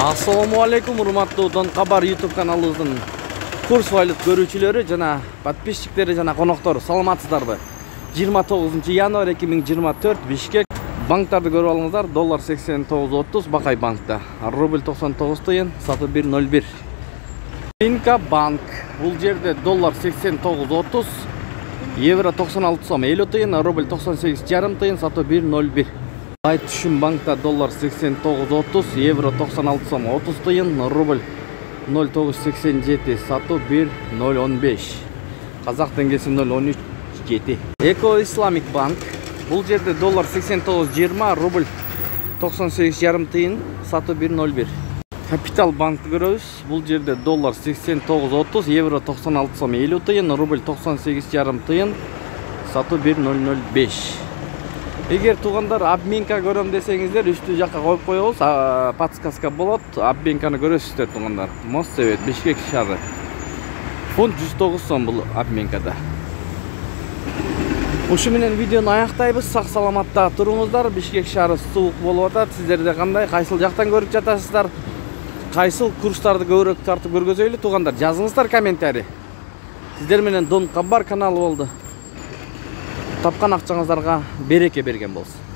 Assalamu alaikum, урматтуу Дон Кабар YouTube каналыбыздын курс валют көрүүчүлөрү жана подписчиктери жана коноктору саламатсыздарбы? 29 январь 2024 Бишкек банктарды көрүп алыңыздар. Доллар 89.30 Бакай банкта. Рубль 99 тыйын, сатуу 1.01. Инка банк. Бул жерде доллар 89.30, евро 96 сом 50 тыйын, рубль 98,5 тыйын, сатуу 1.01. Ай түшүм банкта доллар 89.30, евро 96 сом 30 тыйын, рубль 0.987, сатуу 1.015. Казак теңгеси 0.13,7. Эко Исламик банк. Бул жерде доллар 89.20, рубль 98,5 тыйын, сатуу 1.01. Капитал банкты көрөбүз. Бул жерде доллар 89.30, евро 96 сом 50 тыйын, рубль 98,5 тыйын, сатуу 1.005. Эгер туугандар обменка көрөм десеңиздер, үстү жакка коюп коебуз, подсказка болот. Обменканы көрөсүздөр туугандар. Моссовет, Бишкек шаары. Фунт 109 сом бул обменкада. Ушу менен видеону аяктайбыз. Сак саламатта туруңуздар. Бишкек шаары суук болуп атат. Сиздерде кандай, кайсыл жактан көрүп жатасыздар? Кайсыл курстарды көбүрөөк тартып көргөзөйлү туугандар? Жазыңыздар комментарий. Сиздер менен Дон Кабар каналы болду. Тапкан акчаңыздарга береке берген болсун.